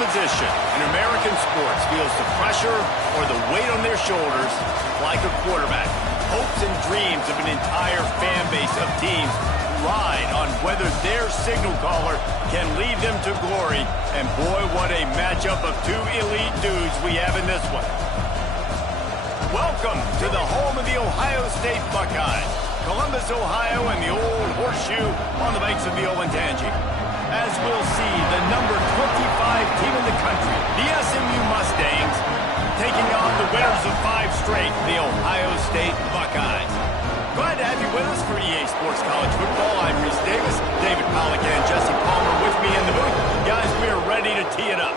position in American sports feels the pressure or the weight on their shoulders like a quarterback. Hopes and dreams of an entire fan base of teams ride on whether their signal caller can lead them to glory. And boy, what a matchup of two elite dudes we have in this one. Welcome to the home of the Ohio State Buckeyes, Columbus, Ohio, and the old horseshoe on the banks of the Olentangy. As we'll see, the number 25 team in the country, the SMU Mustangs, taking on the winners of 5 straight, the Ohio State Buckeyes. Glad to have you with us for EA Sports College Football. I'm Reese Davis, David Pollack, and Jesse Palmer with me in the booth. Guys, we are ready to tee it up.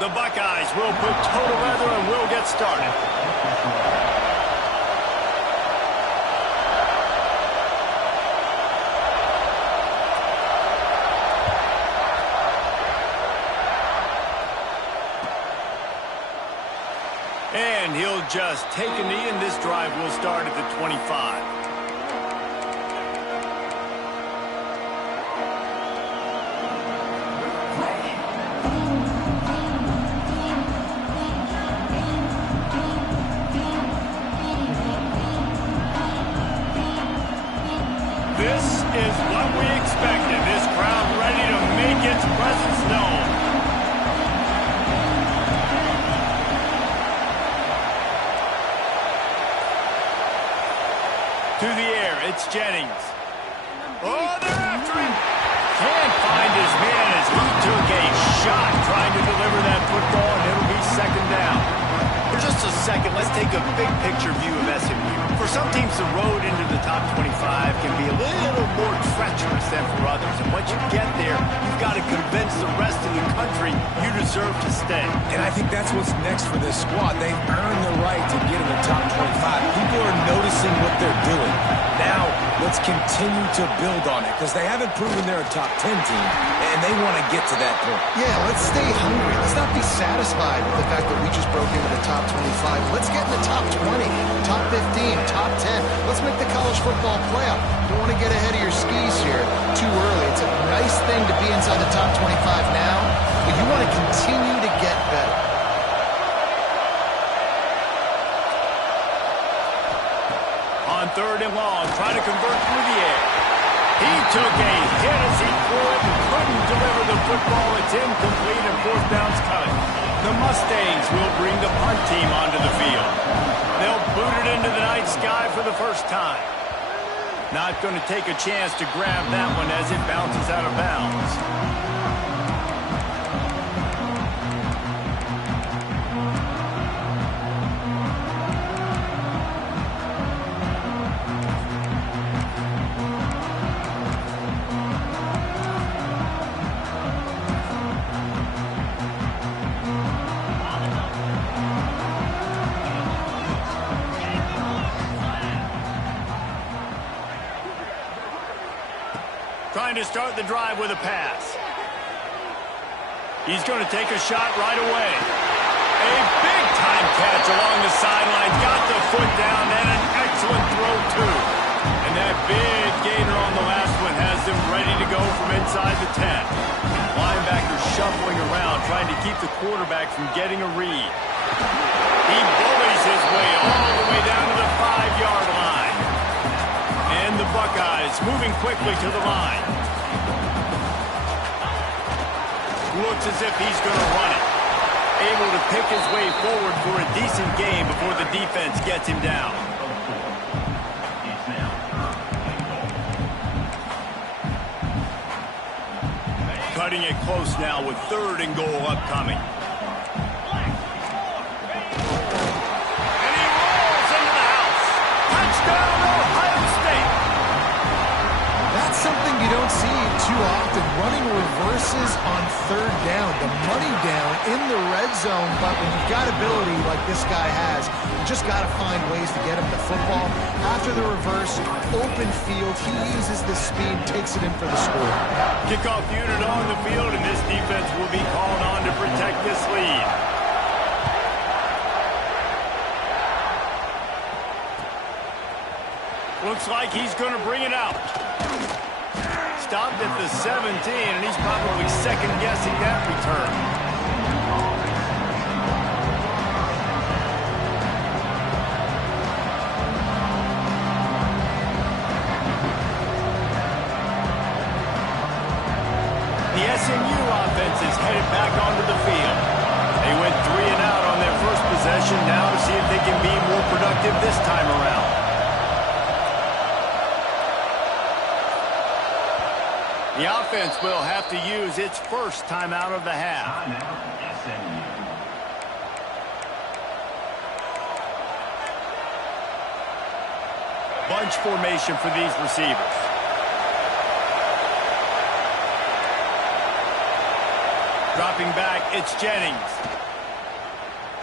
The Buckeyes will put total leather and we'll get started. And he'll just take a knee, and this drive will start at the 25. This is what we expected. This crowd ready to make its presence known. To the air, it's Jennings. Oh, they're after him. Can't find his man as he took a shot trying to deliver that football, and it'll be second down. For just a second, let's take a big picture view of SMU. For some teams, the road into the top 25 can be a little more treacherous than for others. And once you get there, you've got to convince the rest of the country you deserve to stay. And I think that's what's next for this squad. They've earned the right to get in the top 25. People are noticing what they're doing. Now, let's continue to build on it because they haven't proven they're a top 10 team, and they want to get to that point. Yeah, let's stay hungry. Let's not be satisfied with the fact that we just broke into the top 25. Let's get in the top 20, top 15, top 10. Let's make the college football playoff. Don't want to get ahead of your skis here too early. It's a nice thing to be inside the top 25 now, but you want to continue to get better. On third and long, trying to convert through the air. He took a hit as he threw it and couldn't deliver the football. It's incomplete and fourth down's coming. The Mustangs will bring the punt team onto the field. They'll boot it into the night sky for the first time. Not going to take a chance to grab that one as it bounces out of bounds. Trying to start the drive with a pass. He's going to take a shot right away. A big-time catch along the sideline. Got the foot down and an excellent throw, too. And that big gainer on the last one has them ready to go from inside the 10. Linebacker shuffling around, trying to keep the quarterback from getting a read. He bullies his way all the way down to the 5-yard line. And the Buckeyes moving quickly to the line. Looks as if he's going to run it. Able to pick his way forward for a decent game before the defense gets him down. Cutting it close now with third and goal upcoming. And he rolls into the house. Touchdown, Ohio State. That's something you don't see too often misses on third down, the money down in the red zone, but when you've got ability like this guy has, you just got to find ways to get him the football. After the reverse, open field, he uses the speed, takes it in for the score. Kickoff unit on the field, and this defense will be called on to protect this lead. Looks like he's going to bring it out. Stopped at the 17, and he's probably second-guessing that return. The SMU offense is headed back onto the field. They went 3 and out on their first possession, now to see if they can be more productive this time around. The offense will have to use its first timeout of the half. Bunch formation for these receivers. Dropping back, it's Jennings.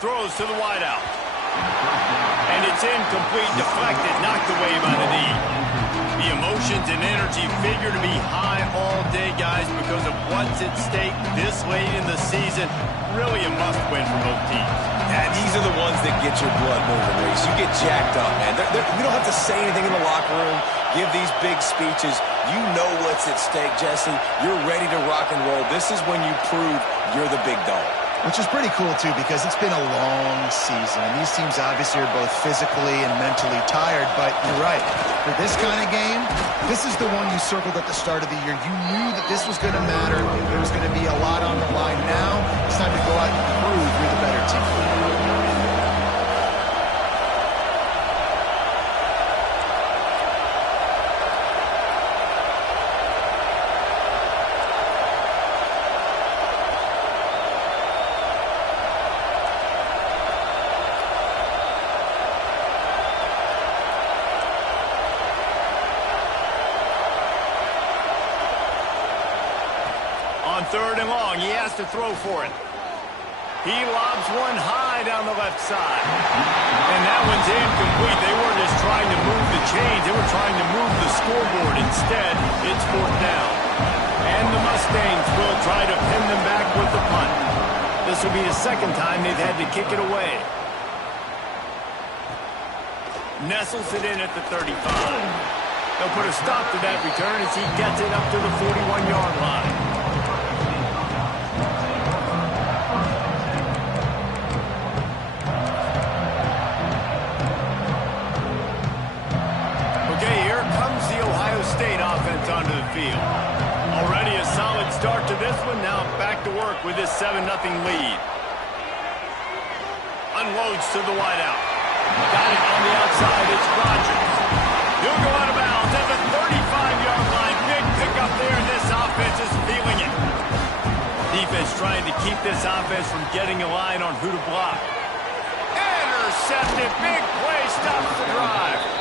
Throws to the wideout. And it's incomplete, deflected, knocked away by the knee. The emotions and energy figure to be high all day, guys, because of what's at stake this late in the season. Really a must-win for both teams. And these are the ones that get your blood moving, Reese. You get jacked up, man. You don't have to say anything in the locker room, give these big speeches. You know what's at stake, Jesse. You're ready to rock and roll. This is when you prove you're the big dog. Which is pretty cool, too, because it's been a long season. And these teams obviously are both physically and mentally tired. But you're right. For this kind of game, this is the one you circled at the start of the year. You knew that this was going to matter. There was going to be a lot on the line. Now it's time to go out and prove you're the better team. Third and long, he has to throw for it. He lobs one high down the left side. And that one's incomplete. They weren't just trying to move the chains, they were trying to move the scoreboard. Instead, it's fourth down. And the Mustangs will try to pin them back with the punt. This will be the second time they've had to kick it away. Nestles it in at the 35. They'll put a stop to that return as he gets it up to the 41-yard line. State offense onto the field. Already a solid start to this one. Now back to work with this 7-0 lead. Unloads to the wideout. Got it on the outside. It's Rodgers. He'll go out of bounds at the 35-yard line. Big pickup there, and this offense is feeling it. Defense trying to keep this offense from getting a line on who to block. Intercepted. Big play stops the drive.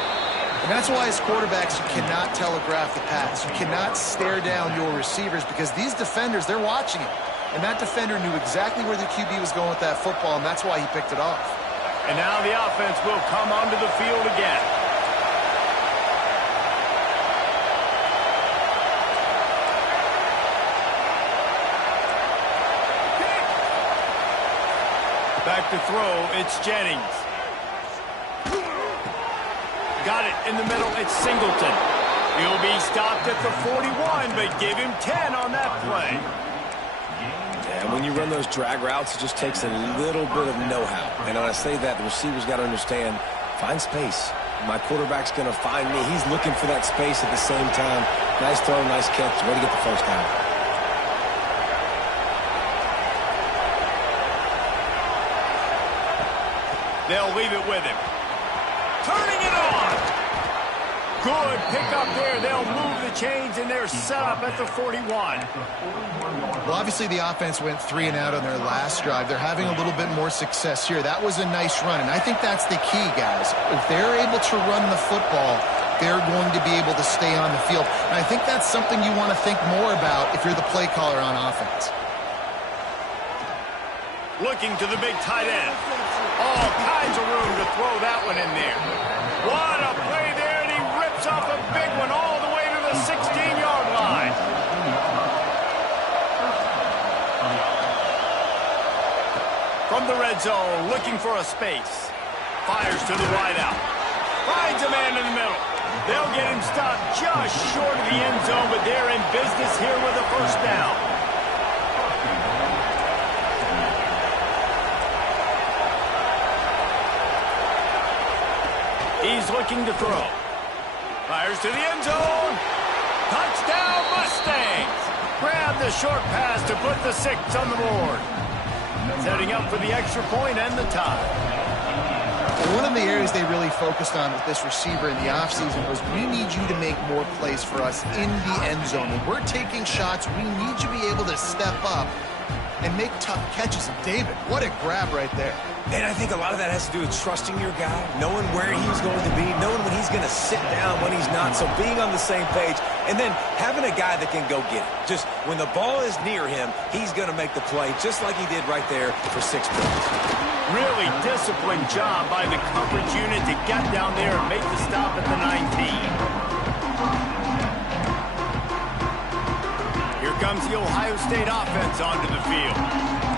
And that's why as quarterbacks, you cannot telegraph the pass. You cannot stare down your receivers because these defenders, they're watching it. And that defender knew exactly where the QB was going with that football, and that's why he picked it off. And now the offense will come onto the field again. Back to throw, it's Jennings. Got it in the middle, it's Singleton. He'll be stopped at the 41, but give him 10 on that play. And when you run those drag routes, it just takes a little bit of know-how. And when I say that, the receiver's got to understand, find space. My quarterback's going to find me. He's looking for that space at the same time. Nice throw, nice catch, ready to get the first down. They'll leave it with him. Turning it on. Good pickup there. They'll move the chains, and they're set up at the 41. Well, obviously the offense went 3 and out on their last drive. They're having a little bit more success here. That was a nice run, and I think that's the key, guys. If they're able to run the football, they're going to be able to stay on the field. And I think that's something you want to think more about if you're the play caller on offense. Looking to the big tight end. All kinds of room to throw that one in there. What a play there, and he rips off a big one all the way to the 16-yard line. From the red zone, looking for a space. Fires to the wide out. Finds a man in the middle. They'll get him stopped just short of the end zone, but they're in business here with a first down. He's looking to throw. Fires to the end zone. Touchdown, Mustangs. Grab the short pass to put the 6 on the board. Setting up for the extra point and the tie. One of the areas they really focused on with this receiver in the offseason was we need you to make more plays for us in the end zone. When we're taking shots, we need you to be able to step up and make tough catches. And David, what a grab right there. And I think a lot of that has to do with trusting your guy, knowing where he's going to be, knowing when he's going to sit down, when he's not. So being on the same page, and then having a guy that can go get it. Just when the ball is near him, he's going to make the play, just like he did right there for 6 points. Really disciplined job by the coverage unit to get down there and make the stop at the 19. Here comes the Ohio State offense onto the field.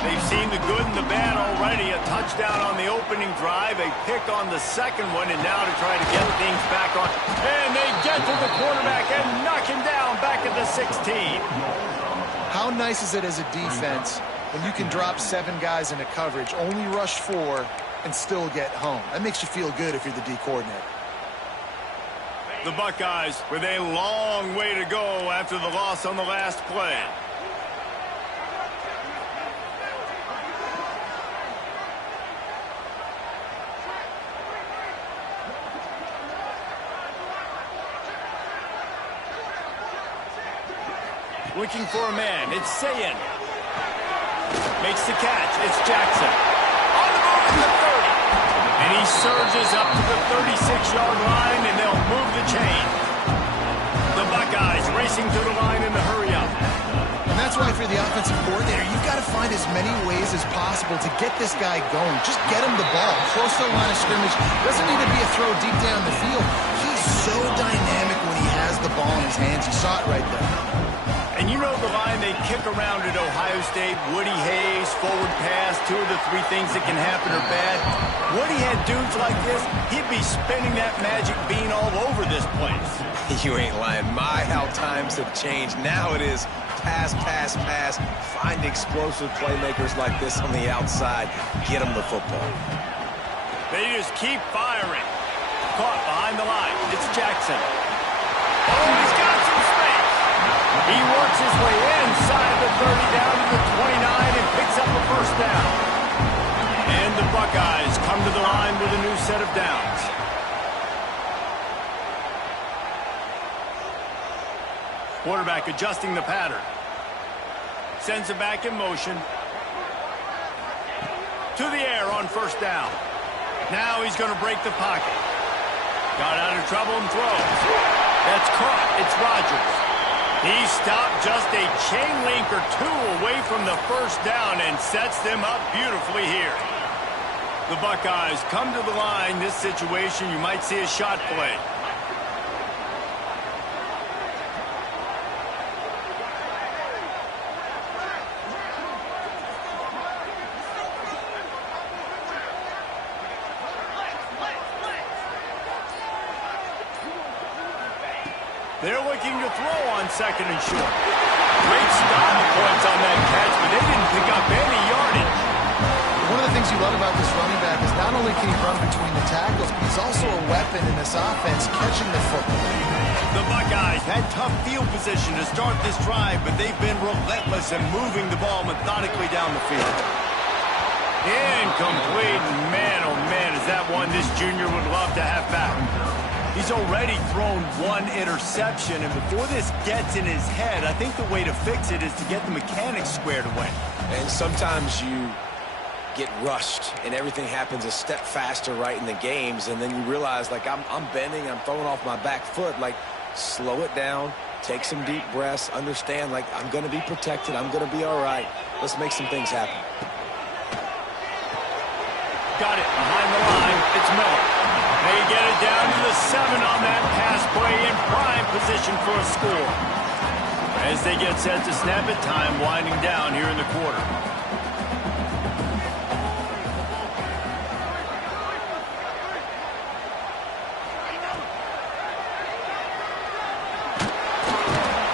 They've seen the good and the bad already. A touchdown on the opening drive, a pick on the second one, and now to try to get things back on. And they get to the quarterback and knock him down back at the 16. How nice is it as a defense when you can drop 7 guys into coverage, only rush 4, and still get home? That makes you feel good if you're the D coordinator. The Buckeyes with a long way to go after the loss on the last play. Looking for a man. It's Sayin. Makes the catch. It's Jackson. On the move at the 30. And he surges up to the 36-yard line, and they'll move the chain. The Buckeyes racing to the line in the hurry-up. And that's why if you're the offensive coordinator, you've got to find as many ways as possible to get this guy going. Just get him the ball. Close to the line of scrimmage. Doesn't need to be a throw deep down the field. He's so dynamic when he has the ball in his hands. You saw it right there. And you know the line they kick around at Ohio State, Woody Hayes, forward pass, 2 of the 3 things that can happen are bad. Woody had dudes like this, he'd be spinning that magic bean all over this place. You ain't lying. My, how times have changed. Now it is pass, pass, pass. Find explosive playmakers like this on the outside. Get them the football. They just keep firing. Caught behind the line. It's Jackson. Oh, he's got some space. He works his way inside the 30 down to the 29 and picks up a first down. And the Buckeyes come to the line with a new set of downs. Quarterback adjusting the pattern. Sends it back in motion. To the air on first down. Now he's going to break the pocket. Got out of trouble and throws. That's caught. It's Rodgers. He stopped just a chain link or 2 away from the first down and sets them up beautifully here. The Buckeyes come to the line. This situation, you might see a shot play. They're looking to throw on second and short. Great stop points on that catch, but they didn't pick up any yardage. One of the things you love about this running back is not only can he run between the tackles, but he's also a weapon in this offense catching the football. The Buckeyes had tough field position to start this drive, but they've been relentless in moving the ball methodically down the field. Incomplete. Man, oh man, is that one this junior would love to have back. He's already thrown 1 interception, and before this gets in his head, I think the way to fix it is to get the mechanics squared away. And sometimes get rushed and everything happens a step faster right in the games, and then you realize, like, I'm bending, I'm throwing off my back foot. Like, slow it down, take some deep breaths, understand, like, I'm going to be protected, I'm going to be all right. Let's make some things happen. Got it behind the line. It's Miller. They get it down to the 7 on that pass play, in prime position for a score. As they get set to snap it, time winding down here in the quarter.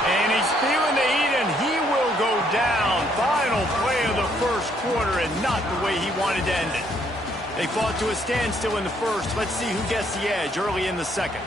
And he's feeling the heat, and he will go down. Final play of the first quarter, and not the way he wanted to end it. They fought to a standstill in the first. Let's see who gets the edge early in the second.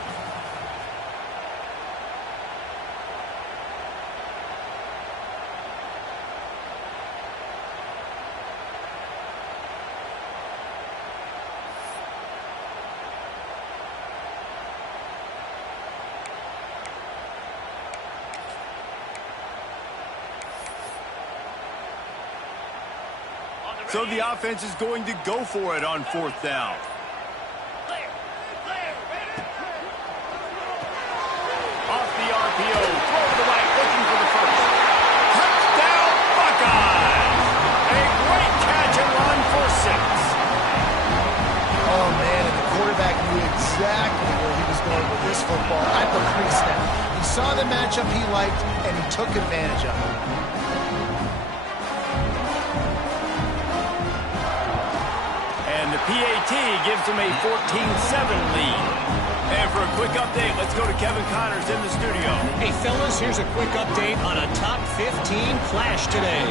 So the offense is going to go for it on 4th down. Off the RPO, throw to the right, looking for the first. Touchdown, Buckeyes! A great catch and run for 6. Oh, man, and the quarterback knew exactly where he was going with this football at the pre-snap. He saw the matchup he liked, and he took advantage of it. PAT gives them a 14-7 lead. And for a quick update, let's go to Kevin Connors in the studio. Hey, fellas, here's a quick update on a top 15 clash today.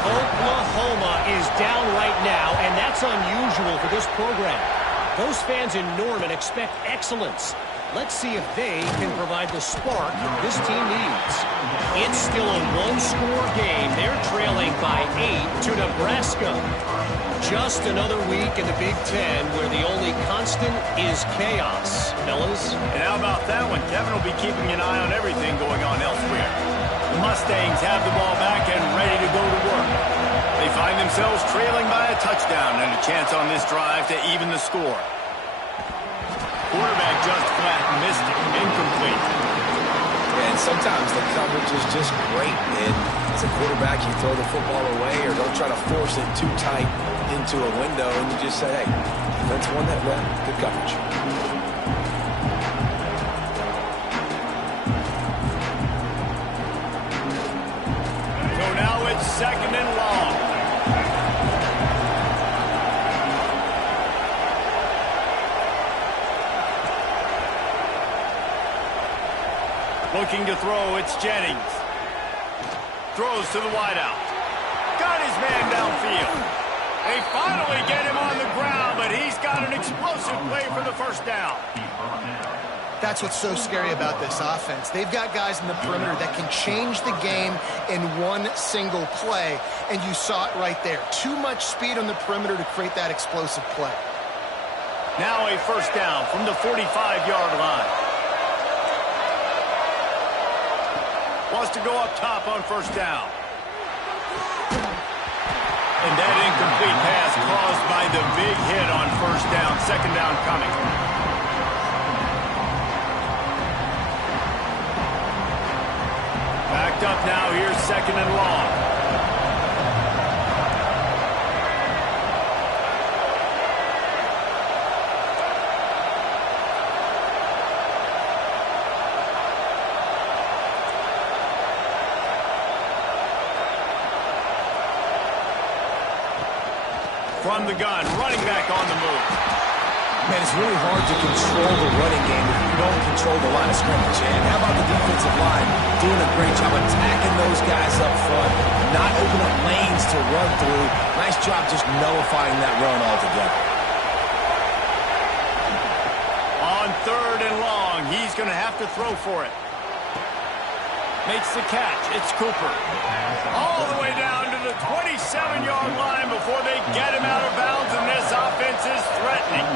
Oklahoma is down right now, and that's unusual for this program. Those fans in Norman expect excellence. Let's see if they can provide the spark this team needs. It's still a one-score game. They're trailing by 8 to Nebraska. Just another week in the Big Ten where the only constant is chaos, fellas. And how about that one? Kevin will be keeping an eye on everything going on elsewhere. The Mustangs have the ball back and ready to go to work. They find themselves trailing by a touchdown and a chance on this drive to even the score. Quarterback just flat missed it. Incomplete. And sometimes the coverage is just great. And as a quarterback, you throw the football away or don't try to force it too tight into a window, and you just say, hey, defense won that rep. Good coverage. So now it's 2nd and long. Looking to throw, it's Jennings. Throws to the wideout. Got his man downfield. They finally get him on the ground, but he's got an explosive play for the first down. That's what's so scary about this offense. They've got guys in the perimeter that can change the game in one single play, and you saw it right there. Too much speed on the perimeter to create that explosive play. Now a first down from the 45-yard line. Wants to go up top on first down. And that incomplete pass caused by the big hit on first down. 2nd down coming. Backed up now. Here's 2nd and long. From the gun, running back on the move. Man, it's really hard to control the running game if you don't control the line of scrimmage. And how about the defensive line doing a great job attacking those guys up front, not open up lanes to run through. Nice job just nullifying that run altogether. On 3rd and long, he's going to have to throw for it. Makes the catch. It's Cooper. All the way down to the 27-yard line before they get him out of bounds, and this offense is threatening.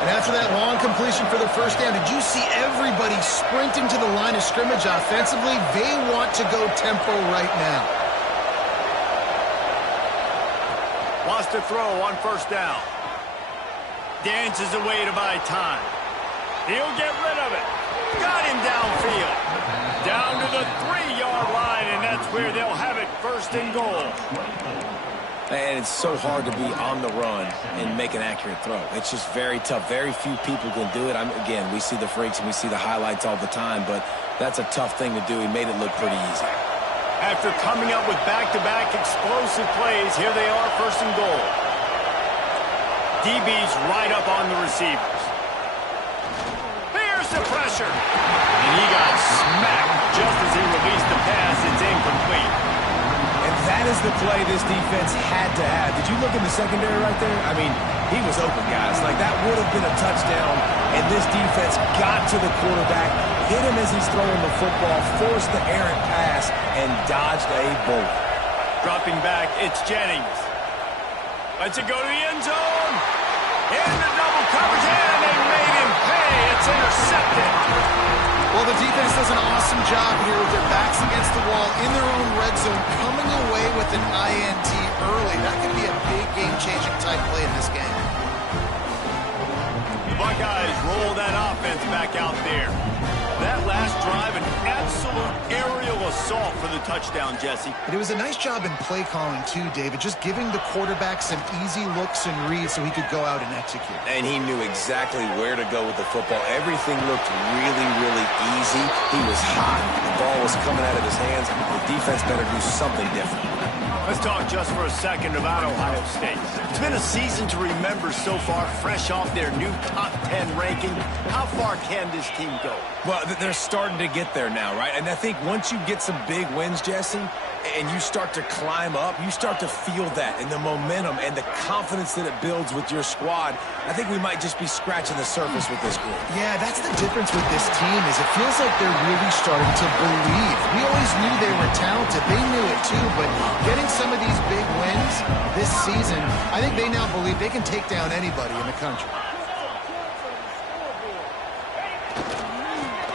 And after that long completion for the first down, did you see everybody sprinting to the line of scrimmage offensively? They want to go tempo right now. to throw on first down. Dances away to buy time. He'll get rid of it. Got him downfield. Down to the 3-yard line, and that's where they'll have it, first and goal. And it's so hard to be on the run and make an accurate throw. It's just very tough. Very few people can do it. Again, we see the freaks and we see the highlights all the time, but that's a tough thing to do. He made it look pretty easy. After coming up with back-to-back explosive plays, here they are, first and goal. DB's right up on the receivers. Here's the pressure. And he got smacked just as he released the pass. It's incomplete. And that is the play this defense had to have. Did you look in the secondary right there? I mean, he was open, guys. Like, that would have been a touchdown, and this defense got to the quarterback, hit him as he's throwing the football, forced the errant pass, and dodged a bullet. Dropping back, it's Jennings. Lets it go to the end zone. Into double coverage, and they made him pay. It's intercepted. Well, the defense does an awesome job here with their backs against the wall in their own red zone, coming away with an INT early. That could be a big game-changing type play in this game. The Buckeyes roll that offense back out there. That last drive, an absolute aerial assault for the touchdown, Jesse. But it was a nice job in play calling, too, David, just giving the quarterback some easy looks and reads so he could go out and execute. And he knew exactly where to go with the football. Everything looked really, really easy. He was hot. The ball was coming out of his hands. The defense better do something different. Let's talk just for a second about Ohio State. It's been a season to remember so far, fresh off their new top 10 ranking. How far can this team go? Well, they're starting to get there now, right? And I think once you get some big wins, Jesse, and you start to climb up, you start to feel that and the momentum and the confidence that it builds with your squad. I think we might just be scratching the surface with this group. Yeah, that's the difference with this team is it feels like they're really starting to believe. We always knew they were talented. They knew it too, but getting some of these big wins this season, I think they now believe they can take down anybody in the country.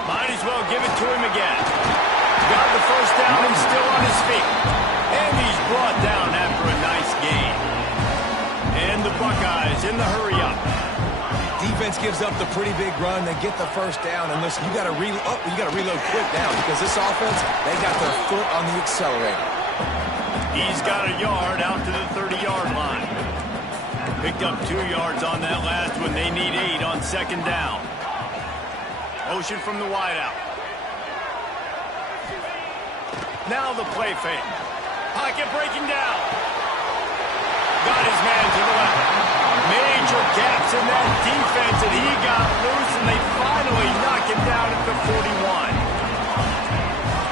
Might as well give it to him again. Got the first down, he's still on his feet. And he's brought down after a nice gain. And the Buckeyes in the hurry-up. Defense gives up the pretty big run. They get the first down. And listen, you got to reload quick now because this offense, they got their foot on the accelerator. He's got a yard out to the 30-yard line. Picked up 2 yards on that last one. They need 8 on second down. Motion from the wideout. Now the play fake. Pocket breaking down. Got his man to the left. Major gaps in that defense, and he got loose, and they finally knock him down at the 41.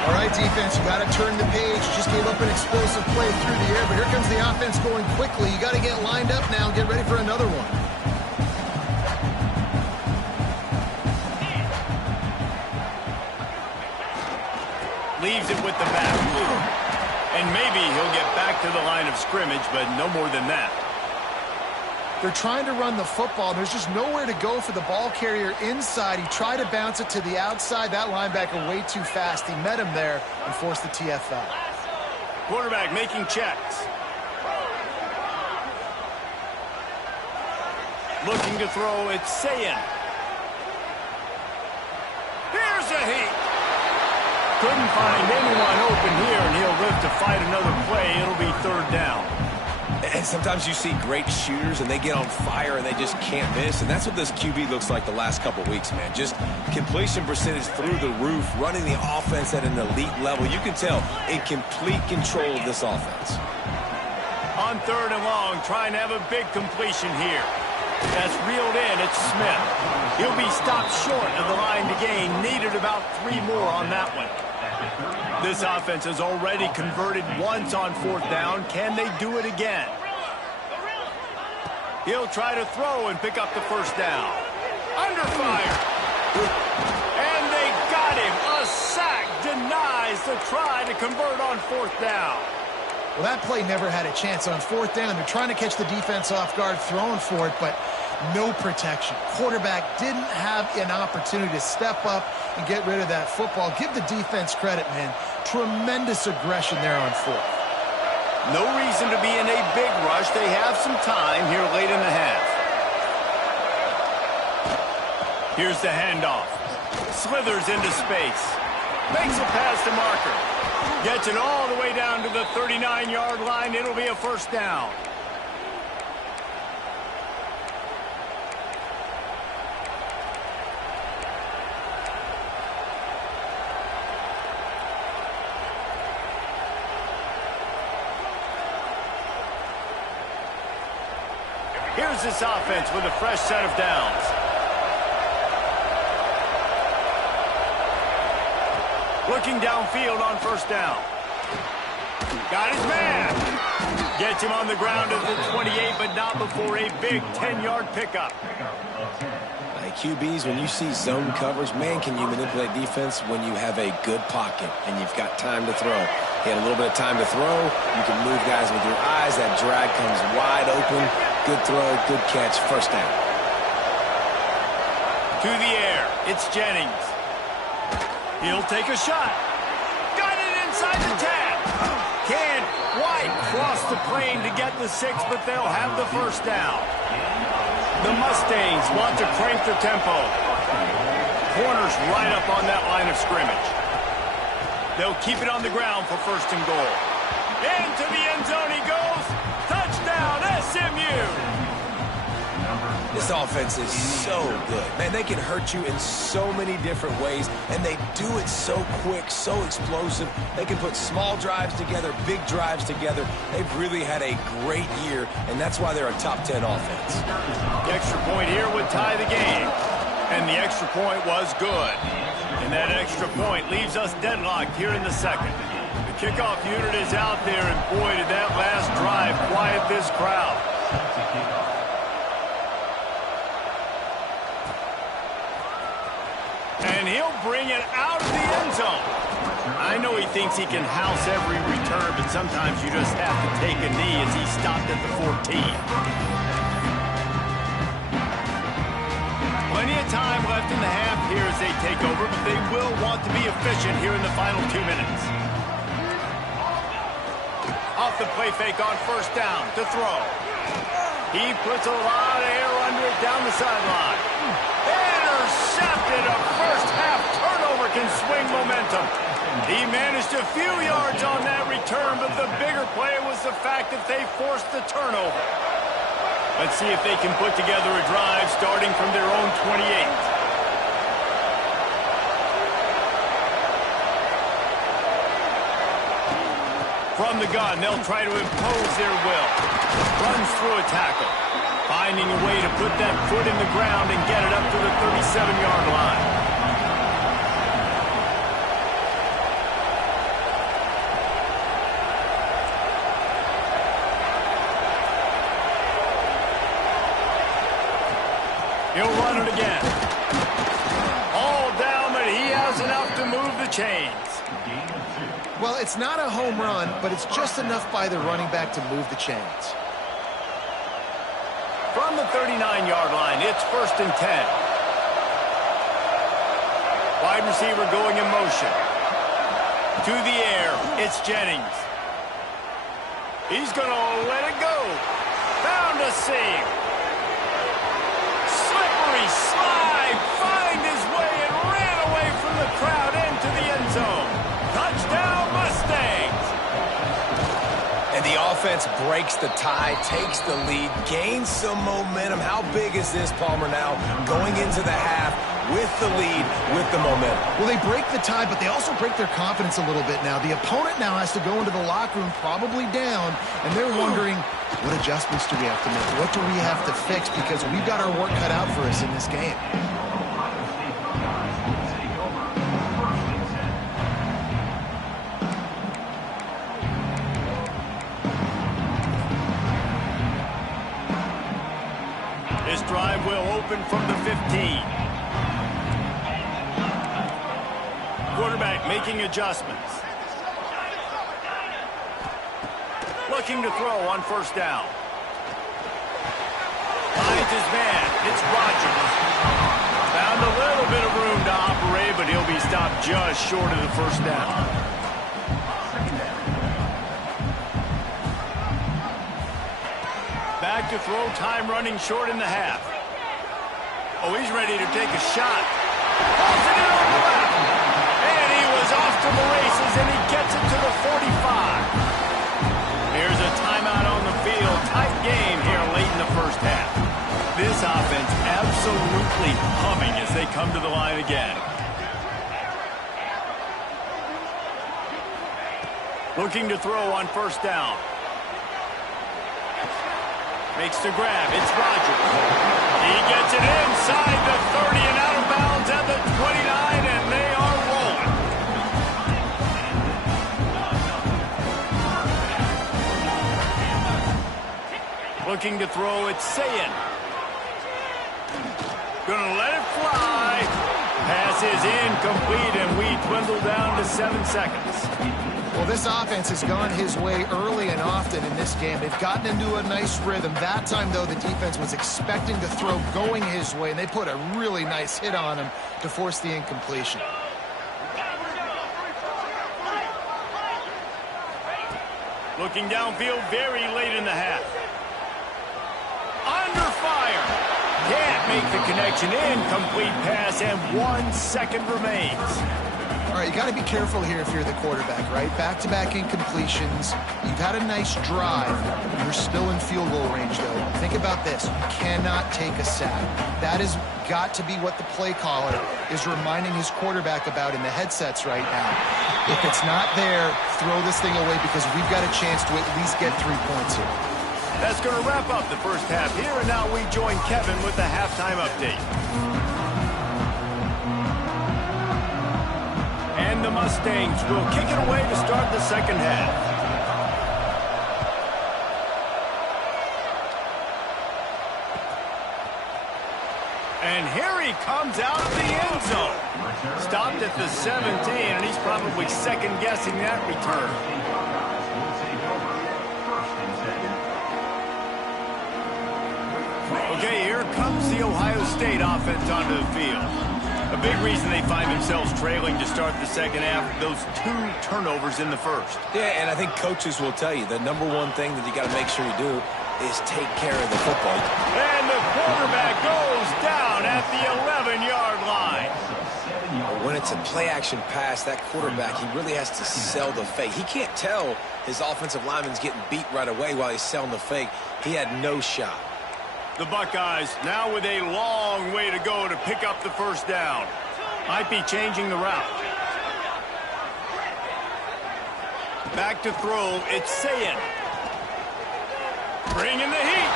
All right, defense, you got to turn the page. You just gave up an explosive play through the air, but here comes the offense going quickly. You got to get lined up now and get ready for another one. Leaves it with the back. And maybe he'll get back to the line of scrimmage, but no more than that. They're trying to run the football. There's just nowhere to go for the ball carrier inside. He tried to bounce it to the outside. That linebacker way too fast. He met him there and forced the TFL. Quarterback making checks. Looking to throw, it's Sayin. Here's a heat. Couldn't find anyone open here, and he'll live to fight another play. It'll be third down. And sometimes you see great shooters, and they get on fire, and they just can't miss. And that's what this QB looks like the last couple weeks, man. Just completion percentage through the roof, running the offense at an elite level. You can tell in complete control of this offense. On third and long, trying to have a big completion here. That's reeled in. It's Smith. He'll be stopped short of the line to gain. Needed about 3 more on that one. This offense has already converted once on fourth down. Can they do it again? He'll try to throw and pick up the first down. Under fire. And they got him. A sack denies the try to convert on fourth down. Well, that play never had a chance on fourth down. They're trying to catch the defense off guard, throwing for it, but no protection. Quarterback didn't have an opportunity to step up and get rid of that football. Give the defense credit, man. Tremendous aggression there on fourth. No reason to be in a big rush. They have some time here late in the half. Here's the handoff. Slithers into space. Makes it past the marker. Gets it all the way down to the 39-yard line. It'll be a first down. Here's this offense with a fresh set of downs. Looking downfield on first down. Got his man. Gets him on the ground at the 28, but not before a big 10-yard pickup. QBs, when you see zone coverage, man, can you manipulate defense when you have a good pocket and you've got time to throw. He had a little bit of time to throw. You can move guys with your eyes. That drag comes wide open. Good throw, good catch, first down. To the air, it's Jennings. He'll take a shot. Got it inside the 10. Can't quite cross the plane to get the 6, but they'll have the first down. The Mustangs want to crank the tempo. Corners right up on that line of scrimmage. They'll keep it on the ground for first and goal. Into the end zone he goes. Touchdown, SMU. This offense is so good. Man, they can hurt you in so many different ways, and they do it so quick, so explosive. They can put small drives together, big drives together. They've really had a great year, and that's why they're a top 10 offense. The extra point here would tie the game, and the extra point was good. And that extra point leaves us deadlocked here in the second. The kickoff unit is out there, and boy, did that last drive quiet this crowd. And he'll bring it out of the end zone. I know he thinks he can house every return, but sometimes you just have to take a knee as he stopped at the 14. Plenty of time left in the half here as they take over, but they will want to be efficient here in the final 2 minutes. Off the play fake on first down to throw. He puts a lot of air under it down the sideline. Intercepted. A first-half turnover can swing momentum. He managed a few yards on that return, but the bigger play was the fact that they forced the turnover. Let's see if they can put together a drive starting from their own 28. From the gun, they'll try to impose their will. Runs through a tackle. Finding a way to put that foot in the ground and get it up to the 37-yard line. He'll run it again. All down, but he has enough to move the chains. Well, it's not a home run, but it's just enough by the running back to move the chains. From the 39-yard line, it's first and 10. Wide receiver going in motion. To the air, it's Jennings. He's going to let it go. Found a seam. Slippery slide. Find his way and ran away from the crowd into the end zone. Touchdown, Mustangs. And the offense breaks the tie, takes the lead, gains some momentum. How big is this, Palmer, now going into the half with the lead, with the momentum? Well, they break the tie, but they also break their confidence a little bit now. The opponent now has to go into the locker room probably down, and they're wondering, what adjustments do we have to make? What do we have to fix? Because we've got our work cut out for us in this game. This drive will open from the 15. Quarterback making adjustments. Looking to throw on first down. Finds his man. It's Rodgers. Found a little bit of room to operate, but he'll be stopped just short of the first down. Back to throw, time running short in the half. Oh, he's ready to take a shot. Pulls it in on the left. And he was off to the races, and he gets it to the 45. Here's a timeout on the field. Tight game here late in the first half. This offense absolutely humming as they come to the line again. Looking to throw on first down. Makes the grab. It's Rodgers. He gets it inside the 30 and out of bounds at the 29, and they are rolling. Looking to throw. It's Sayin. Gonna let it fly. Pass is incomplete, and we dwindle down to 7 seconds. Well, this offense has gone his way early and often in this game. They've gotten into a nice rhythm. That time, though, the defense was expecting the throw going his way, and they put a really nice hit on him to force the incompletion. Looking downfield very late in the half. Under fire. Can't make the connection. Incomplete pass, and 1 second remains. All right, you got to be careful here if you're the quarterback, right? Back-to-back incompletions. You've had a nice drive. You're still in field goal range, though. Think about this. You cannot take a sack. That has got to be what the play caller is reminding his quarterback about in the headsets right now. If it's not there, throw this thing away because we've got a chance to at least get 3 points here. That's going to wrap up the first half here, and now we join Kevin with the halftime update. And the Mustangs will kick it away to start the second half. And here he comes out of the end zone. Stopped at the 17, and he's probably second-guessing that return. Okay, here comes the Ohio State offense onto the field. A big reason they find themselves trailing to start the second half, those 2 turnovers in the first. Yeah, and I think coaches will tell you the number one thing that you got to make sure you do is take care of the football. And the quarterback goes down at the 11-yard line. When it's a play-action pass, that quarterback, he really has to sell the fake. He can't tell his offensive lineman's getting beat right away while he's selling the fake. He had no shot. The Buckeyes now with a long way to go to pick up the first down. Might be changing the route. Back to throw, it's Sayin. Bringing the heat.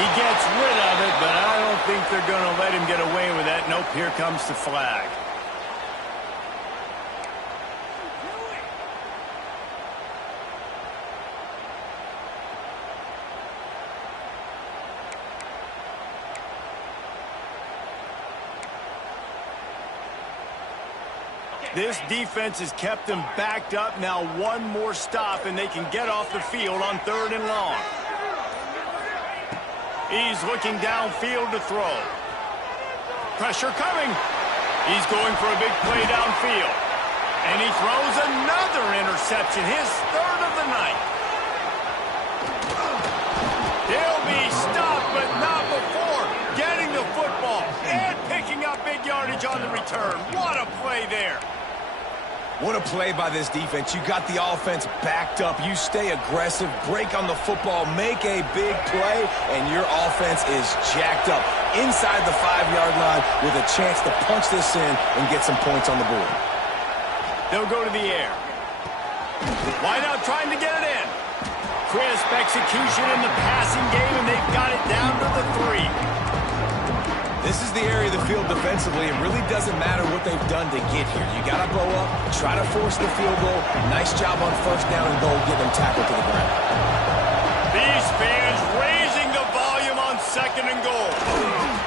He gets rid of it, but I don't think they're going to let him get away with that. Nope, here comes the flag. This defense has kept them backed up. Now 1 more stop, and they can get off the field on 3rd and long. He's looking downfield to throw. Pressure coming. He's going for a big play downfield. And he throws another interception, his 3rd of the night. He'll be stopped, but not before getting the football and picking up big yardage on the return. What a play there. What a play by this defense. You got the offense backed up. You stay aggressive, break on the football, make a big play, and your offense is jacked up inside the 5-yard line with a chance to punch this in and get some points on the board. They'll go to the air. Wide out trying to get it in. Crisp execution in the passing game, and they've got it down to the 3. This is the area of the field defensively. It really doesn't matter what they've done to get here. You got to blow up, try to force the field goal. Nice job on first down and goal, get them tackled to the ground. These fans raising the volume on 2nd and goal.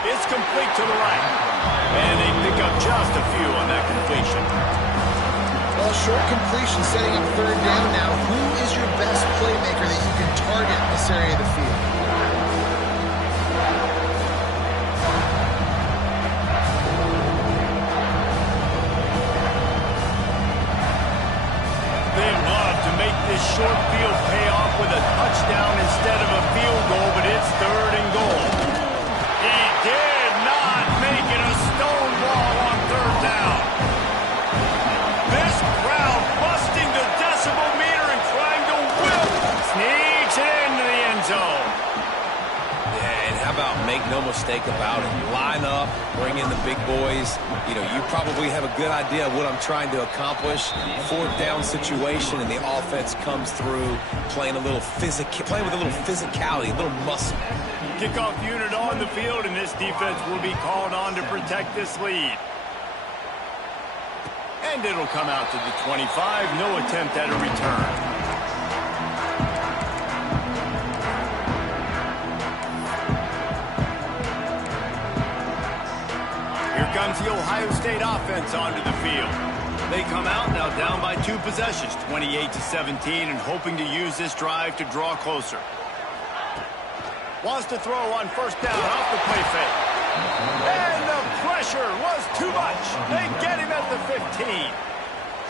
It's complete to the right. And they pick up just a few on that completion. Well, short completion setting up 3rd down now. Who is your best playmaker that you can target in this area of the field? this short field pay off with a touchdown instead of a field goal, but it's 3rd and goal. He did not make it a stone wall on 3rd down. This crowd busting the decibel meter and trying to whip. Sneaks it into the end zone. Yeah, and how about make no mistake about it? Line up, bring in the big boys. You know, you probably have a good idea of what I'm trying to accomplish. 4th down situation, and the offense comes through playing with a little physicality, a little muscle. Kickoff unit on the field, and this defense will be called on to protect this lead. And it'll come out to the 25. No attempt at a return. Here comes the Ohio State offense onto the field. They come out now down by 2 possessions, 28-17, and hoping to use this drive to draw closer. Wants to throw on 1st down off the play fake. And the pressure was too much. They get him at the 15.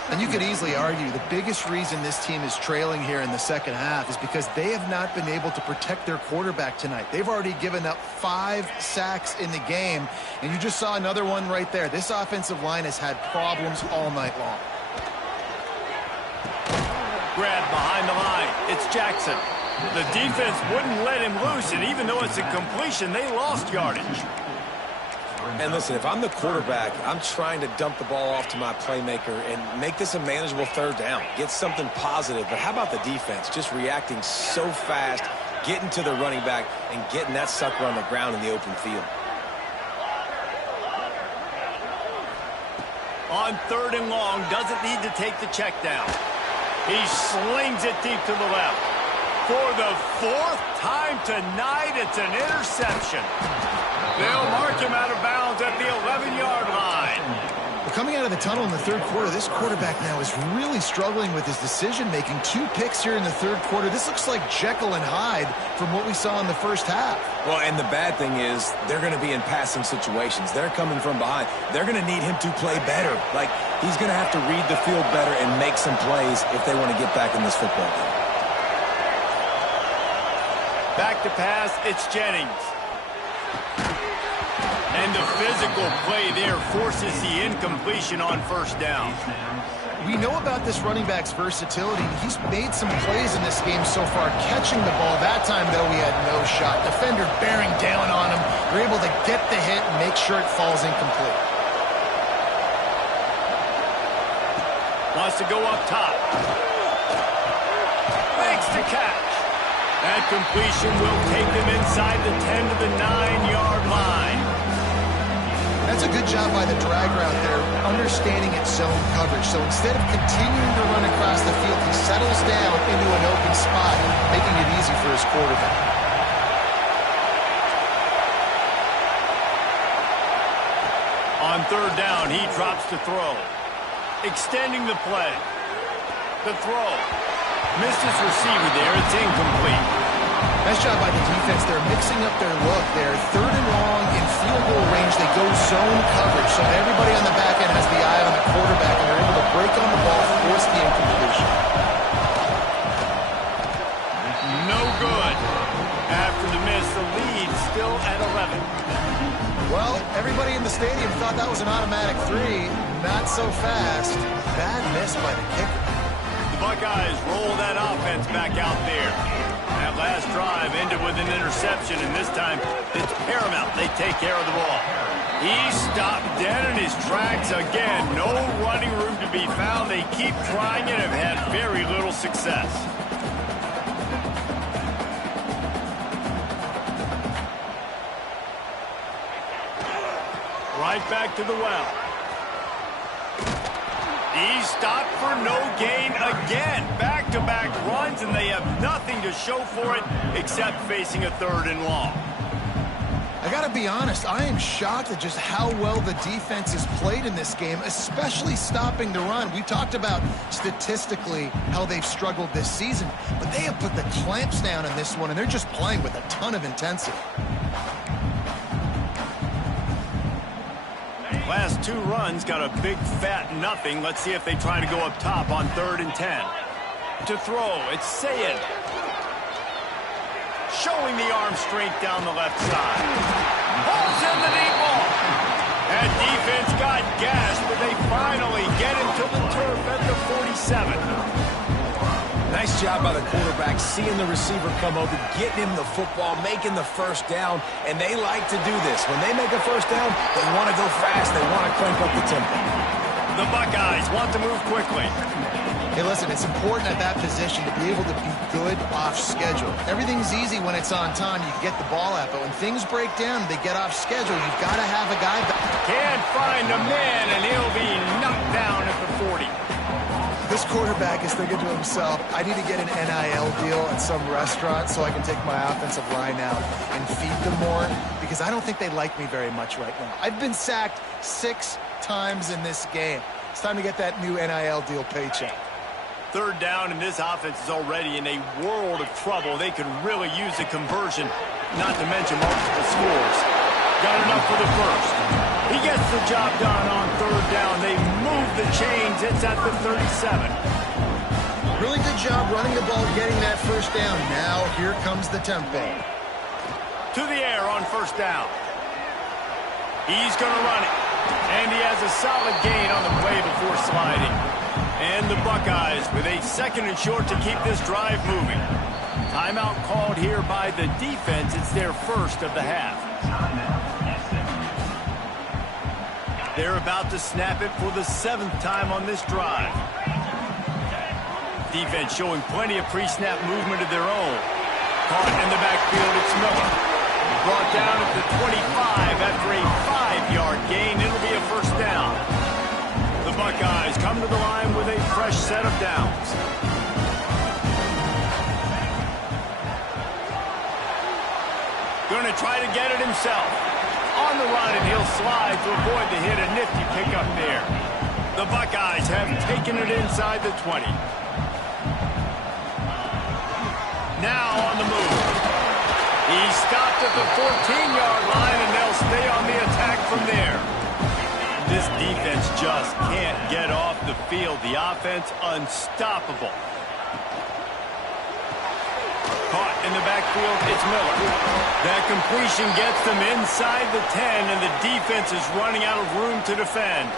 And you could easily argue the biggest reason this team is trailing here in the second half is because they have not been able to protect their quarterback tonight. They've already given up 5 sacks in the game, and you just saw another one right there. This offensive line has had problems all night long. Grab behind the line. It's Jackson. The defense wouldn't let him loose, and even though it's a completion, they lost yardage. And listen, if I'm the quarterback, I'm trying to dump the ball off to my playmaker and make this a manageable 3rd down. Get something positive. But how about the defense? Just reacting so fast, getting to the running back, and getting that sucker on the ground in the open field. On 3rd and long, doesn't need to take the check down. He slings it deep to the left. For the 4th time tonight, it's an interception. They'll mark him out of bounds at the 11-yard line. Well, coming out of the tunnel in the 3rd quarter, this quarterback now is really struggling with his decision-making. 2 picks here in the 3rd quarter. This looks like Jekyll and Hyde from what we saw in the 1st half. Well, and the bad thing is they're going to be in passing situations. They're coming from behind. They're going to need him to play better. Like, he's going to have to read the field better and make some plays if they want to get back in this football game. Back to pass, it's Jennings. And the physical play there forces the incompletion on 1st down. We know about this running back's versatility. He's made some plays in this game so far, catching the ball. That time, though, he had no shot. Defender bearing down on him. They're able to get the hit and make sure it falls incomplete. Wants to go up top. Makes the catch. That completion will take them inside the 10 to the 9-yard line. That's a good job by the drag route there, understanding its zone coverage. So instead of continuing to run across the field, he settles down into an open spot, making it easy for his quarterback. On 3rd down, he drops to throw. Extending the play. The throw. Missed his receiver there. It's incomplete. Nice job by the defense. They're mixing up their look there. 3rd and long in field goal range. They go zone coverage. So everybody on the back end has the eye on the quarterback, and they're able to break on the ball, force the incompletion. No good. After the miss, the lead still at 11. Well, everybody in the stadium thought that was an automatic 3. Not so fast. Bad miss by the kicker. The Buckeyes roll that offense back out there. That last drive ended with an interception, and this time it's paramount they take care of the ball. He stopped dead in his tracks again. No running room to be found. They keep trying it and have had very little success. Right back to the well. He stopped for no gain again. Back-to-back runs, and they have nothing to show for it except facing a 3rd and long. I got to be honest, I am shocked at just how well the defense has played in this game, especially stopping the run. We talked about statistically how they've struggled this season, but they have put the clamps down in this one, and they're just playing with a ton of intensity. Last 2 runs got a big fat nothing. Let's see if they try to go up top on 3rd and 10. To throw, it's Sayed. Showing the arm strength down the left side. Pulls in the deep ball. That defense got gassed, but they finally get him to the turf at the 47. Nice job by the quarterback, seeing the receiver come over, getting him the football, making the first down, and they like to do this. When they make a first down, they want to go fast, they want to crank up the tempo. The Buckeyes want to move quickly. Hey, listen, it's important at that position to be able to be good off schedule. Everything's easy when it's on time. You get the ball out, but when things break down, they get off schedule. You've got to have a guy back. Can't find a man, and he'll be knocked down at the 40. This quarterback is thinking to himself, I need to get an NIL deal at some restaurant so I can take my offensive line out and feed them more, because I don't think they like me very much right now. I've been sacked 6 times in this game. It's time to get that new NIL deal paycheck. Third down, and this offense is already in a world of trouble. They could really use a conversion, not to mention multiple scores. Got enough for the first. He gets the job done on third down. They move the chains. It's at the 37. Really good job running the ball, getting that first down. Now here comes the tempo. To the air on first down. He's going to run it. And he has a solid gain on the play before sliding. And the Buckeyes with a 2nd and short to keep this drive moving. Timeout called here by the defense. It's their first of the half. They're about to snap it for the 7th time on this drive. Defense showing plenty of pre-snap movement of their own. Caught in the backfield, it's Miller. Brought down at the 25 after a 5-yard gain. It'll be a first down. The Buckeyes come to the line with a fresh set of downs. Going to try to get it himself. On the run, and he'll slide to avoid the hit. A nifty pickup there. The Buckeyes have taken it inside the 20. Now on the move. He stopped at the 14-yard line, and they'll stay on the attack from there. This defense just can't get off the field. The offense unstoppable. Caught in the backfield, it's Miller. That completion gets them inside the 10, and the defense is running out of room to defend.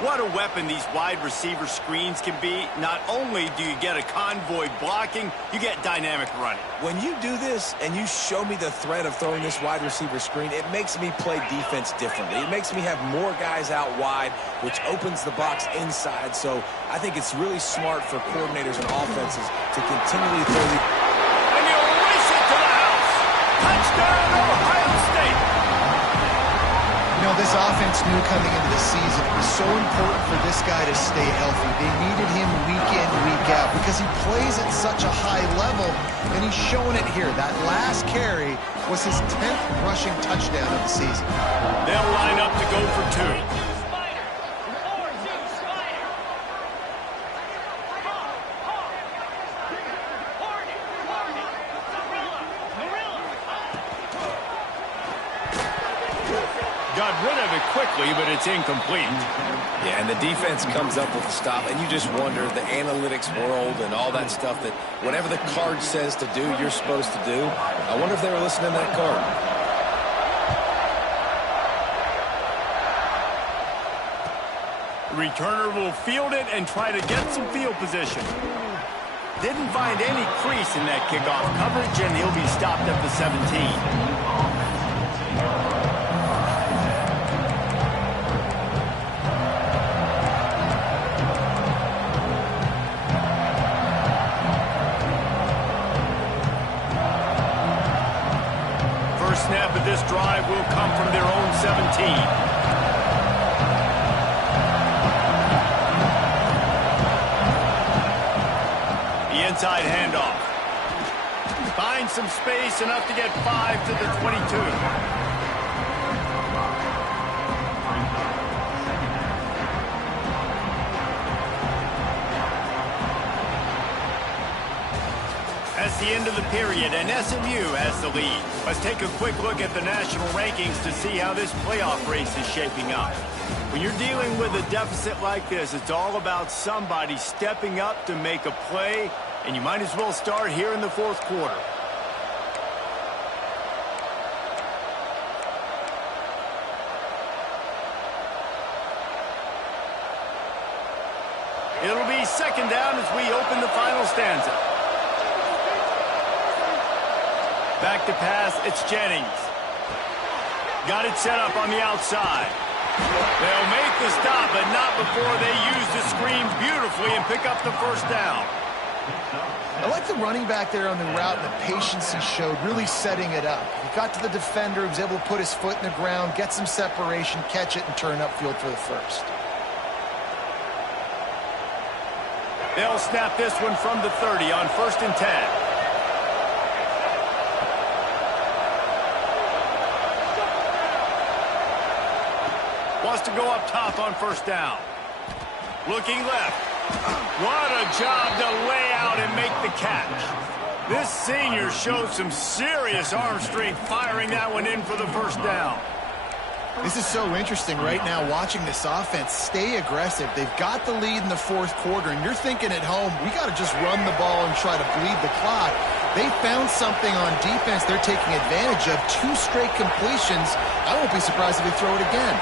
What a weapon these wide receiver screens can be. Not only do you get a convoy blocking, you get dynamic running. When you do this and you show me the threat of throwing this wide receiver screen, it makes me play defense differently. It makes me have more guys out wide, which opens the box inside. So I think it's really smart for coordinators and offenses to continually throw the... And he'll race it to the house. Touchdown, Ohio State. You know, this offense knew coming into the season it was so important for this guy to stay healthy. They needed him week in, week out, because he plays at such a high level, and he's showing it here. That last carry was his 10th rushing touchdown of the season. They'll line up to go for 2. Got rid of it quickly, but it's incomplete. Yeah, and the defense comes up with the stop, and you just wonder, the analytics world and all that stuff, that whatever the card says to do, you're supposed to do. I wonder if they were listening to that card. The returner will field it and try to get some field position. Didn't find any crease in that kickoff coverage, and he'll be stopped at the 17. Snap of this drive will come from their own 17. The inside handoff. Finds some space, enough to get 5 to the 22. That's the end of the period, and SMU has the lead. Let's take a quick look at the national rankings to see how this playoff race is shaping up. When you're dealing with a deficit like this, it's all about somebody stepping up to make a play, and you might as well start here in the fourth quarter. It'll be second down as we open the final stanza. Back to pass, it's Jennings. Got it set up on the outside. They'll make the stop, but not before they use the screen beautifully and pick up the first down. I like the running back there on the route and the patience he showed, really setting it up. He got to the defender, he was able to put his foot in the ground, get some separation, catch it, and turn upfield for the first. They'll snap this one from the 30 on 1st and 10. Wants to go up top on 1st down. Looking left. What a job to lay out and make the catch. This senior showed some serious arm strength firing that one in for the 1st down. This is so interesting right now watching this offense stay aggressive. They've got the lead in the fourth quarter, and you're thinking at home, we got to just run the ball and try to bleed the clock. They found something on defense they're taking advantage of. 2 straight completions. I won't be surprised if they throw it again.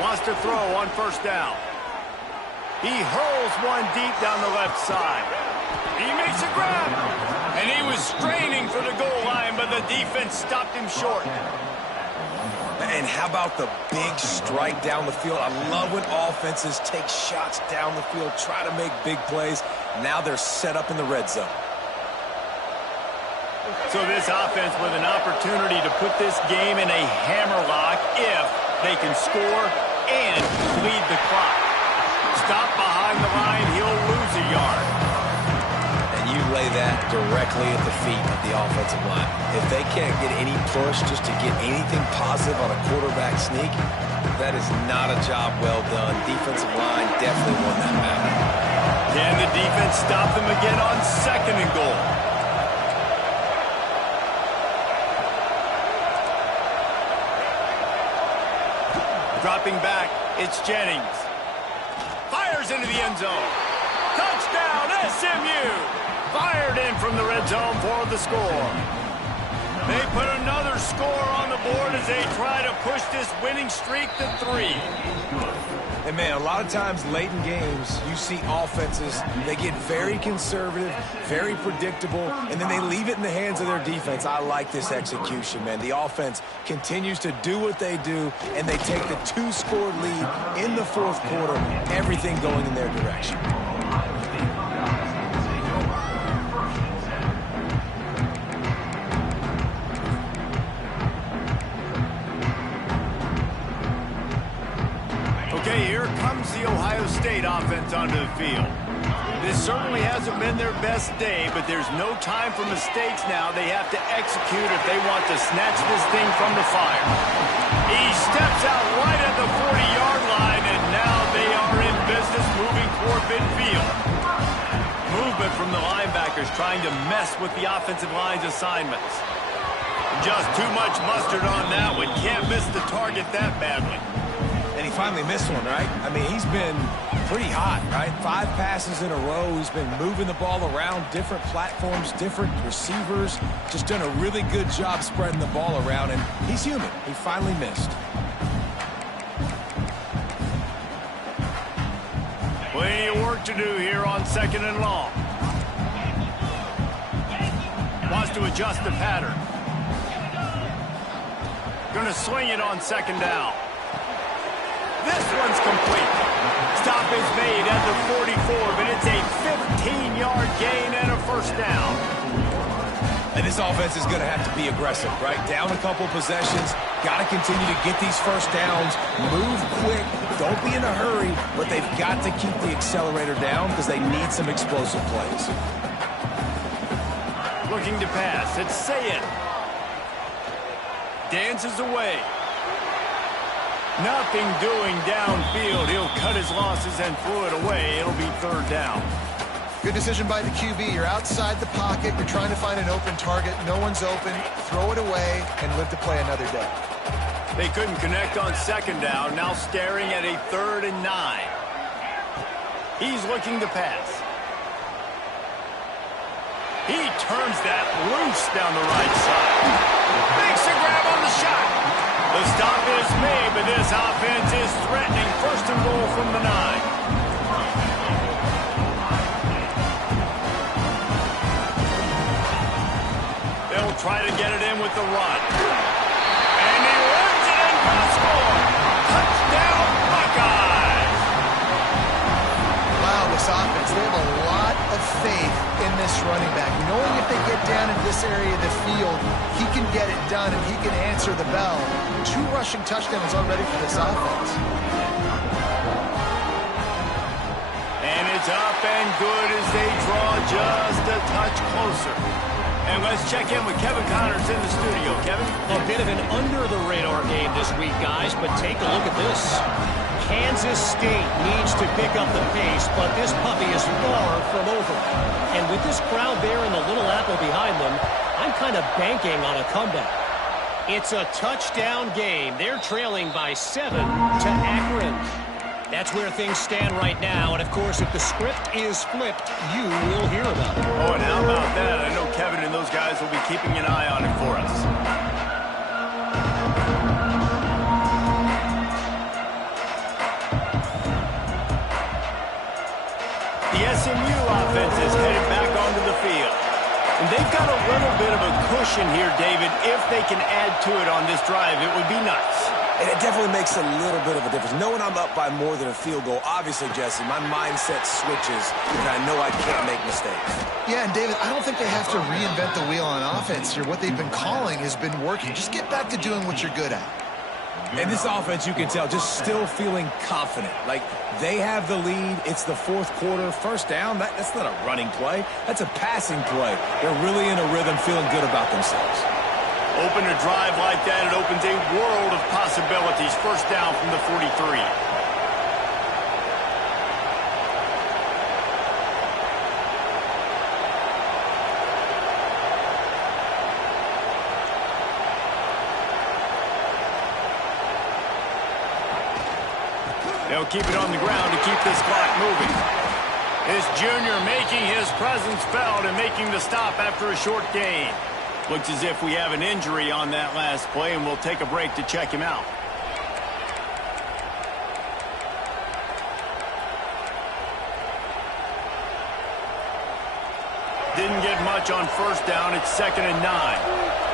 Wants to throw on 1st down. He hurls one deep down the left side. He makes a grab. And he was straining for the goal line, but the defense stopped him short. And how about the big strike down the field? I love when offenses take shots down the field, try to make big plays. Now they're set up in the red zone. So this offense with an opportunity to put this game in a hammerlock if they can score and lead the clock. Stop behind the line, he'll lose a yard. And you lay that directly at the feet of the offensive line. If they can't get any push just to get anything positive on a quarterback sneak, that is not a job well done. Defensive line definitely won that battle. Can the defense stop them again on 2nd and goal? Dropping back, it's Jennings. Fires into the end zone. Touchdown, SMU! Fired in from the red zone for the score. They put another score on the board as they try to push this winning streak to 3. And, man, a lot of times late in games, you see offenses, they get very conservative, very predictable, and then they leave it in the hands of their defense. I like this execution, man. The offense continues to do what they do, and they take the 2-score lead in the fourth quarter, everything going in their direction. Okay, here comes the Ohio State offense onto the field. This certainly hasn't been their best day, but there's no time for mistakes now. They have to execute if they want to snatch this thing from the fire. He steps out right at the 40-yard line, and now they are in business moving toward midfield. Movement from the linebackers trying to mess with the offensive line's assignments. Just too much mustard on that one. Can't miss the target that badly. And he finally missed one, right? I mean, he's been pretty hot, right? 5 passes in a row. He's been moving the ball around different platforms, different receivers. Just done a really good job spreading the ball around, and he's human. He finally missed. Plenty of work to do here on 2nd and long. Wants to adjust the pattern. Gonna swing it on 2nd down. This one's complete. Stop is made at the 44, but it's a 15-yard gain and a 1st down. And this offense is going to have to be aggressive, right? Down a couple possessions. Got to continue to get these 1st downs. Move quick. Don't be in a hurry, but they've got to keep the accelerator down because they need some explosive plays. Looking to pass. It's Sayed. Dances away. Nothing doing downfield. He'll cut his losses and throw it away. It'll be 3rd down. Good decision by the QB. You're outside the pocket. You're trying to find an open target. No one's open. Throw it away and live to play another day. They couldn't connect on second down, now staring at a 3rd and 9. He's looking to pass. He turns that loose down the right side. Makes a grab on the shot. The stop is made, but this offense is threatening 1st and goal from the 9. They'll try to get it in with the run. And he runs it in for the score. Touchdown, Buckeyes. Wow, this offense, they have a lot of faith in this running back. Knowing if they get down into this area of the field, he can get it done and he can answer the bell. 2 rushing touchdowns already for this offense. And it's up and good as they draw just a touch closer. And let's check in with Kevin Connors in the studio. Kevin? A bit of an under-the-radar game this week, guys, but take a look at this. Kansas State needs to pick up the pace, but this puppy is far from over. And with this crowd there and the Little Apple behind them, I'm kind of banking on a comeback. It's a touchdown game. They're trailing by 7 to Akron. That's where things stand right now. And, of course, if the script is flipped, you will hear about it. Oh, and how about that? I know Kevin and those guys will be keeping an eye on it for us. The SMU offense is headed back onto the field. And they've got a little bit of a cushion here, David. If they can add to it on this drive, it would be nice. And it definitely makes a little bit of a difference. Knowing I'm up by more than a field goal, obviously, Jesse, my mindset switches, and I know I can't make mistakes. Yeah, and David, I don't think they have to reinvent the wheel on offense here. What they've been calling has been working. Just get back to doing what you're good at. And this offense, you can tell, just still feeling confident. Like, they have the lead. It's the 4th quarter. 1st down, that's not a running play. That's a passing play. They're really in a rhythm, feeling good about themselves. Open a drive like that, it opens a world of possibilities. 1st down from the 43. They'll keep it on the ground to keep this clock moving. This junior making his presence felt and making the stop after a short gain. Looks as if we have an injury on that last play, and we'll take a break to check him out. Didn't get much on 1st down. It's 2nd and 9.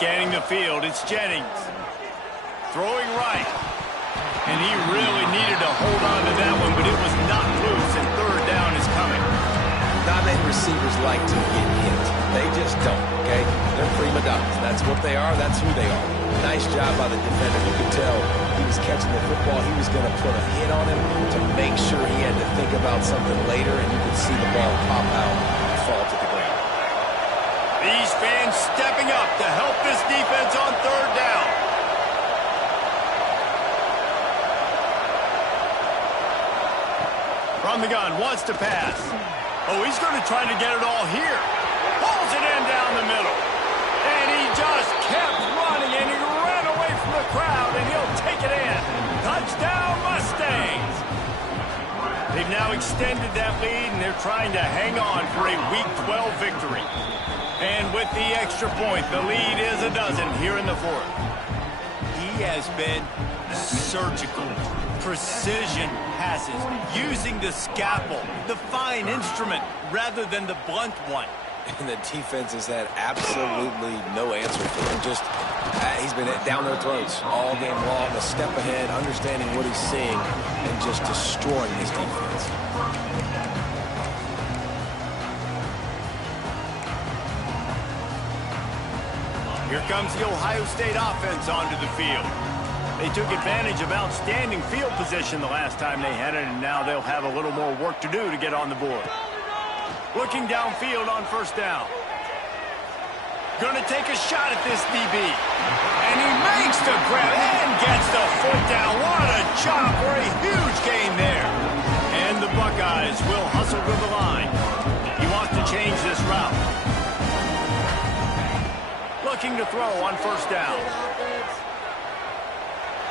Scanning the field, it's Jennings. Throwing right. And he really needed to hold on to that one, but it was not loose, and 3rd down is coming. Not many receivers like to get hit. They just don't, okay? They're prima donnas. That's what they are. That's who they are. Nice job by the defender. You could tell he was catching the football. He was going to put a hit on him to make sure he had to think about something later, and you could see the ball pop out and fall to the ground. These fans stepping up to help this defense on 3rd down. From the gun, wants to pass. Oh, he's going to try to get it all here. Pulls it in down the middle. And he just kept running, and he ran away from the crowd, and he'll take it in. Touchdown, Mustangs. They've now extended that lead, and they're trying to hang on for a Week 12 victory. And with the extra point, the lead is a dozen here in the 4th. He has been surgical, precision passes, using the scalpel, the fine instrument, rather than the blunt one. And the defense has had absolutely no answer for him. Just, he's been down their throats all game long, a step ahead, understanding what he's seeing, and just destroying his defense. Here comes the Ohio State offense onto the field. They took advantage of outstanding field position the last time they had it, and now they'll have a little more work to do to get on the board. Looking downfield on first down. Going to take a shot at this DB. And he makes the grab and gets the foot down. What a job for a huge gain there. And the Buckeyes will hustle to the line. He wants to change this route. Looking to throw on first down.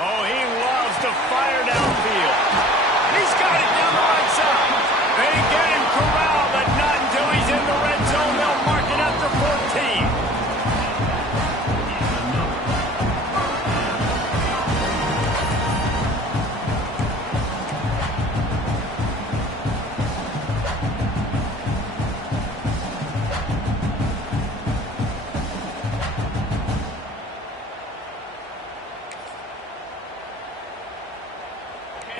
Oh, he loves to fire downfield. He's got it down the right side. They get him corralled, but not until he's in the red zone. They'll mark it up to 14.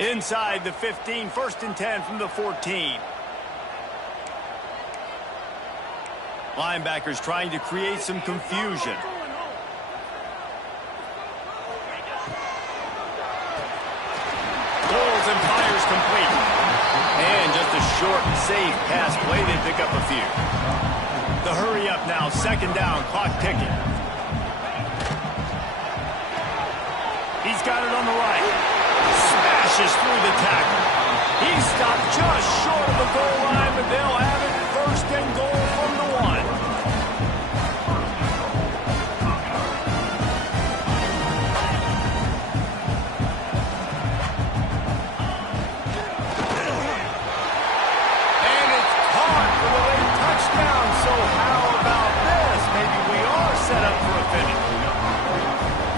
Inside the 15, 1st and 10 from the 14. Linebackers trying to create some confusion. Pulls and fires complete. And just a short and safe pass play. They pick up a few. The hurry up now, 2nd down, clock ticking. He's got it on the right. Smashes through the tackle. He stopped just short of the goal line, but they'll have it 1st and goal from the 1. And it's caught for the late touchdown. So how about this? Maybe we are set up for a finish.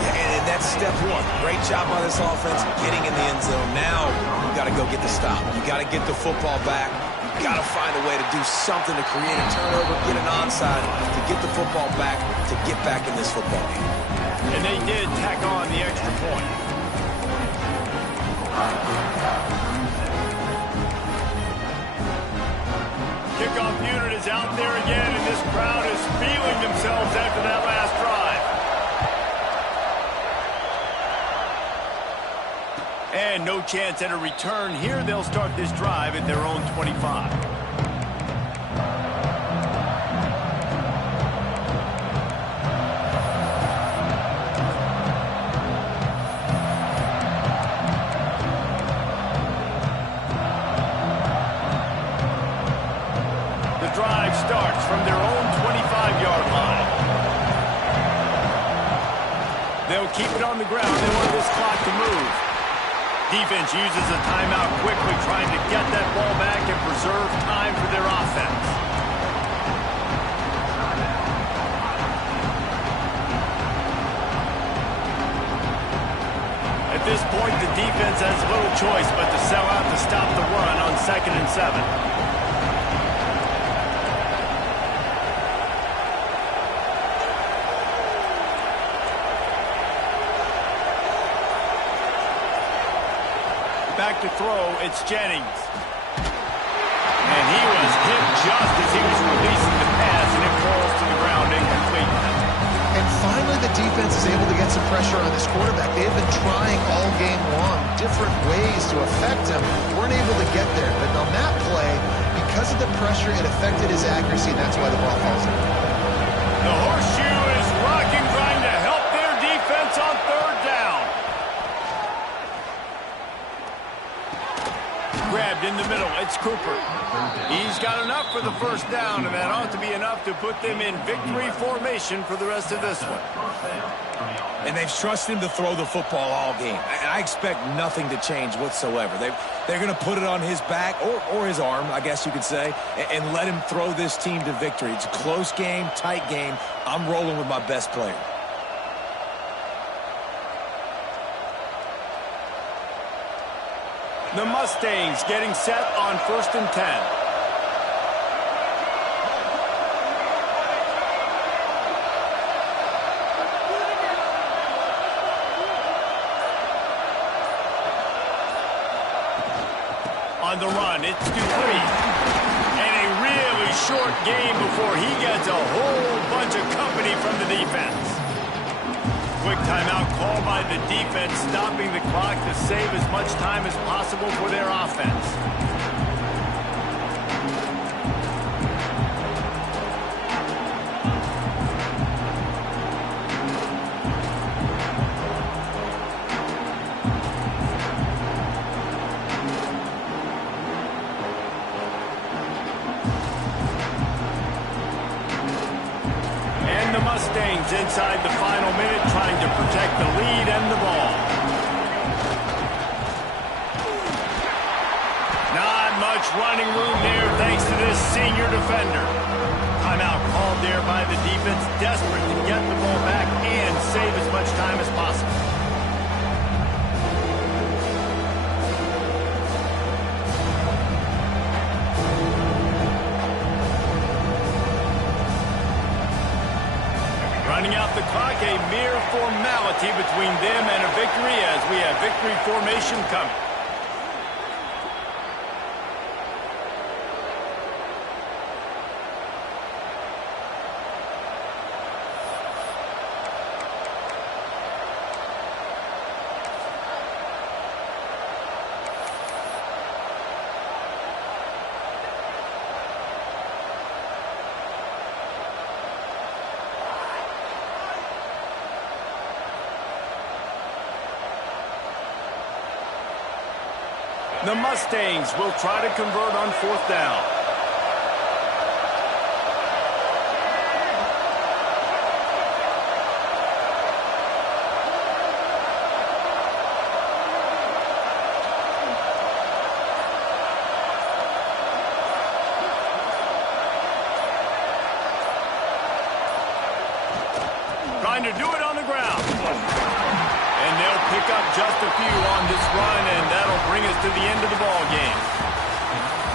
And that's step one. Great job by this offense getting in the end zone. Now you got to go get the stop. You got to get the football back. You got to find a way to do something to create a turnover, get an onside, to get the football back, to get back in this football game. And they did tack on the extra point. Kickoff unit is out there again, and this crowd is feeling themselves after that last drive. And no chance at a return here. They'll start this drive at their own 25. The drive starts from their own 25-yard line. They'll keep it on the ground. They want this clock to move. Defense uses a timeout quickly, trying to get that ball back and preserve time for their offense. At this point, the defense has little choice but to sell out to stop the run on 2nd and 7. Back to throw, it's Jennings. And he was hit just as he was releasing the pass, and it falls to the ground incomplete. And finally, the defense is able to get some pressure on this quarterback. They've been trying all game long, different ways to affect him. Weren't able to get there. But on that play, because of the pressure, it affected his accuracy, and that's why the ball falls in. The horseshoe is rocking, trying to help their defense on 3rd down. Grabbed in the middle, it's Cooper. He's got enough for the 1st down, and that ought to be enough to put them in victory formation for the rest of this one. And they've trusted him to throw the football all game. And I expect nothing to change whatsoever. They're going to put it on his back, or his arm, I guess you could say, and let him throw this team to victory. It's a close game, tight game. I'm rolling with my best player. The Mustangs getting set on 1st and 10. down. It's Dupree. And a really short game before he gets a whole bunch of company from the defense. Quick timeout called by the defense, stopping the clock to save as much time as possible for their offense. Mustangs inside the final minute, trying to protect the lead and the ball. Not much running room there thanks to this senior defender. Timeout called there by the defense, desperate to get the ball back and save as much time as possible. Running out the clock, a mere formality between them and a victory as we have victory formation coming. The Mustangs will try to convert on fourth down. Trying to do it on the ground. And they'll pick up just a few on this run, and that'll bring us to the end of the ball game.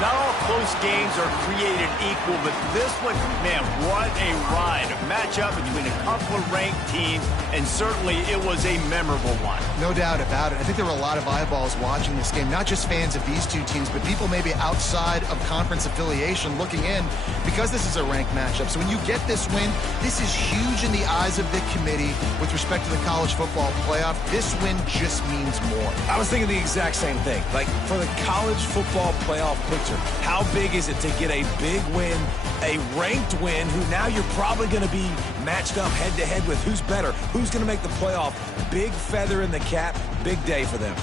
Not all close games are created equal, but this one, man, what a ride. A matchup between a couple of ranked teams, and certainly it was a memorable one. No doubt about it. I think there were a lot of eyeballs watching this game, not just fans of these two teams, but people maybe outside of conference affiliation looking in because this is a ranked matchup. So when you get this win, this is huge in the eyes of the committee with respect to the college football playoff. This win just means more. I was thinking the exact same thing. Like, for the college football playoff picture, how big is it to get a big win, a ranked win, who now you're probably going to be matched up head-to-head with who's better, who's going to make the playoff. Big feather in the cap, big day for them.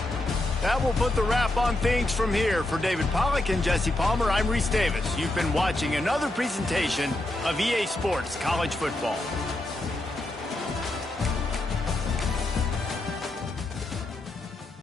That will put the wrap on things from here. For David Pollack and Jesse Palmer, I'm Reese Davis. You've been watching another presentation of EA Sports College Football.